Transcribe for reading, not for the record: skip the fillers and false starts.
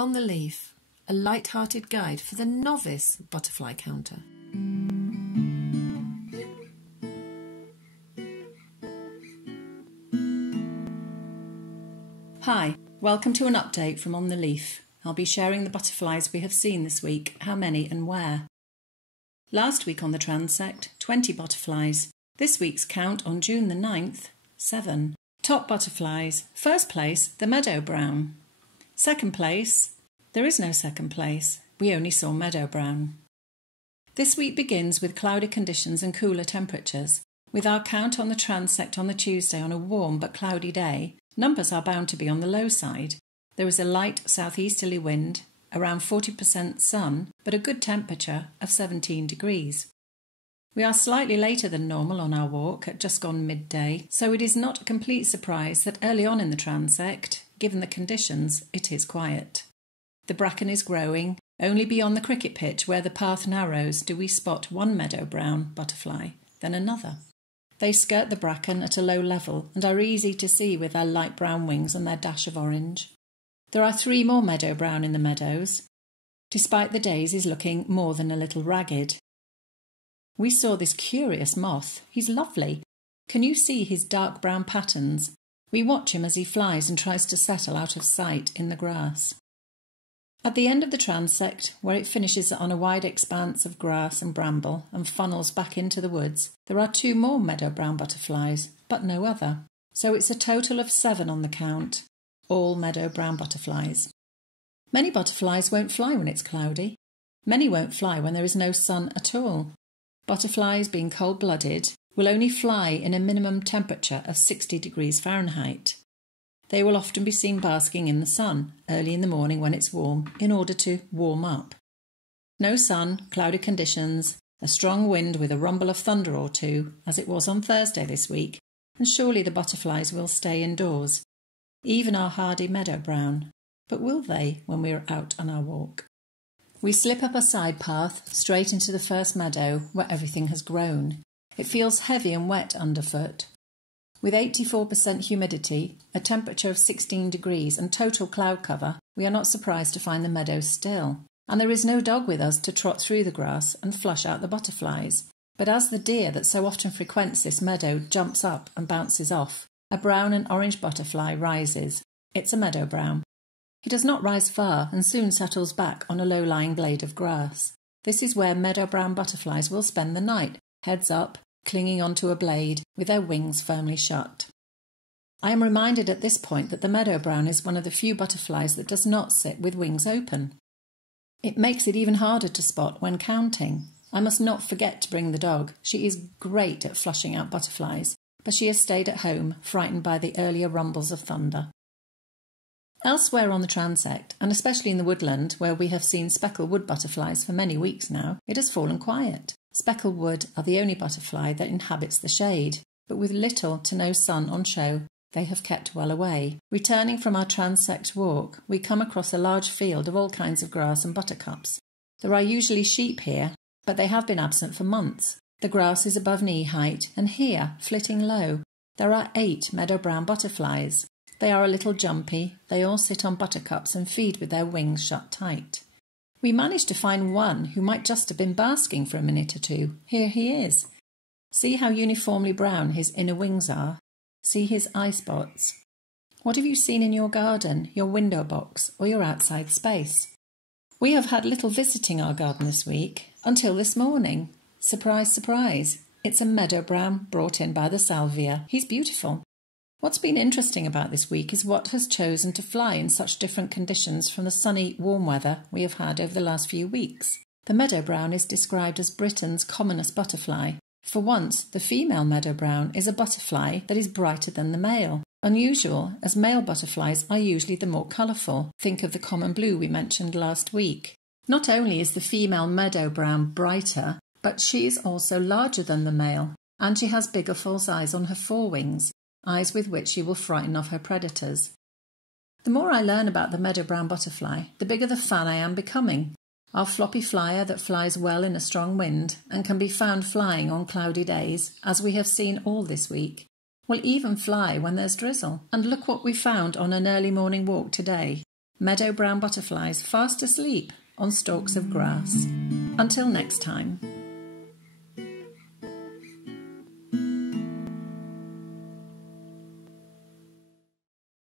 On the Leaf, a light-hearted guide for the novice butterfly counter. Hi, welcome to an update from On the Leaf. I'll be sharing the butterflies we have seen this week, how many and where. Last week on the transect, 20 butterflies. This week's count on June the 9th, 7. Top butterflies. First place, the Meadow Brown. Second place, there is no second place. We only saw Meadow Brown. This week begins with cloudy conditions and cooler temperatures. With our count on the transect on the Tuesday on a warm but cloudy day, numbers are bound to be on the low side. There is a light southeasterly wind, around 40% sun, but a good temperature of 17 degrees. We are slightly later than normal on our walk at just gone midday, so it is not a complete surprise that early on in the transect, given the conditions, it is quiet. The bracken is growing. Only beyond the cricket pitch where the path narrows do we spot one Meadow Brown butterfly, then another. They skirt the bracken at a low level and are easy to see with their light brown wings and their dash of orange. There are 3 more Meadow Brown in the meadows, despite the daisies looking more than a little ragged. We saw this curious moth. He's lovely. Can you see his dark brown patterns? We watch him as he flies and tries to settle out of sight in the grass. At the end of the transect, where it finishes on a wide expanse of grass and bramble and funnels back into the woods, there are 2 more Meadow Brown butterflies, but no other. So it's a total of 7 on the count, all Meadow Brown butterflies. Many butterflies won't fly when it's cloudy. Many won't fly when there is no sun at all. Butterflies, being cold-blooded, will only fly in a minimum temperature of 60 degrees Fahrenheit. They will often be seen basking in the sun early in the morning when it's warm in order to warm up. No sun, cloudy conditions, a strong wind with a rumble of thunder or two, as it was on Thursday this week, and surely the butterflies will stay indoors. Even our hardy Meadow Brown. But will they when we are out on our walk? We slip up a side path straight into the first meadow where everything has grown. It feels heavy and wet underfoot. With 84% humidity, a temperature of 16 degrees and total cloud cover, we are not surprised to find the meadow still. And there is no dog with us to trot through the grass and flush out the butterflies. But as the deer that so often frequents this meadow jumps up and bounces off, a brown and orange butterfly rises. It's a Meadow Brown. He does not rise far and soon settles back on a low-lying blade of grass. This is where Meadow Brown butterflies will spend the night, heads up, clinging onto a blade, with their wings firmly shut. I am reminded at this point that the Meadow Brown is one of the few butterflies that does not sit with wings open. It makes it even harder to spot when counting. I must not forget to bring the dog. She is great at flushing out butterflies, but she has stayed at home, frightened by the earlier rumbles of thunder. Elsewhere on the transect, and especially in the woodland where we have seen speckled wood butterflies for many weeks now, it has fallen quiet. Speckled wood are the only butterfly that inhabits the shade, but with little to no sun on show, they have kept well away. Returning from our transect walk, we come across a large field of all kinds of grass and buttercups. There are usually sheep here, but they have been absent for months. The grass is above knee height, and here, flitting low, there are 8 Meadow Brown butterflies. They are a little jumpy. They all sit on buttercups and feed with their wings shut tight. We managed to find one who might just have been basking for a minute or 2. Here he is. See how uniformly brown his inner wings are. See his eye spots. What have you seen in your garden, your window box, or your outside space? We have had little visiting our garden this week, until this morning. Surprise, surprise. It's a Meadow Brown brought in by the salvia. He's beautiful. What's been interesting about this week is what has chosen to fly in such different conditions from the sunny, warm weather we have had over the last few weeks. The Meadow Brown is described as Britain's commonest butterfly. For once, the female Meadow Brown is a butterfly that is brighter than the male. Unusual, as male butterflies are usually the more colourful. Think of the common blue we mentioned last week. Not only is the female Meadow Brown brighter, but she is also larger than the male, and she has bigger false eyes on her forewings. Eyes with which she will frighten off her predators. The more I learn about the Meadow Brown butterfly, the bigger the fan I am becoming. Our floppy flyer that flies well in a strong wind and can be found flying on cloudy days, as we have seen all this week, will even fly when there's drizzle. And look what we found on an early morning walk today. Meadow Brown butterflies fast asleep on stalks of grass. Until next time.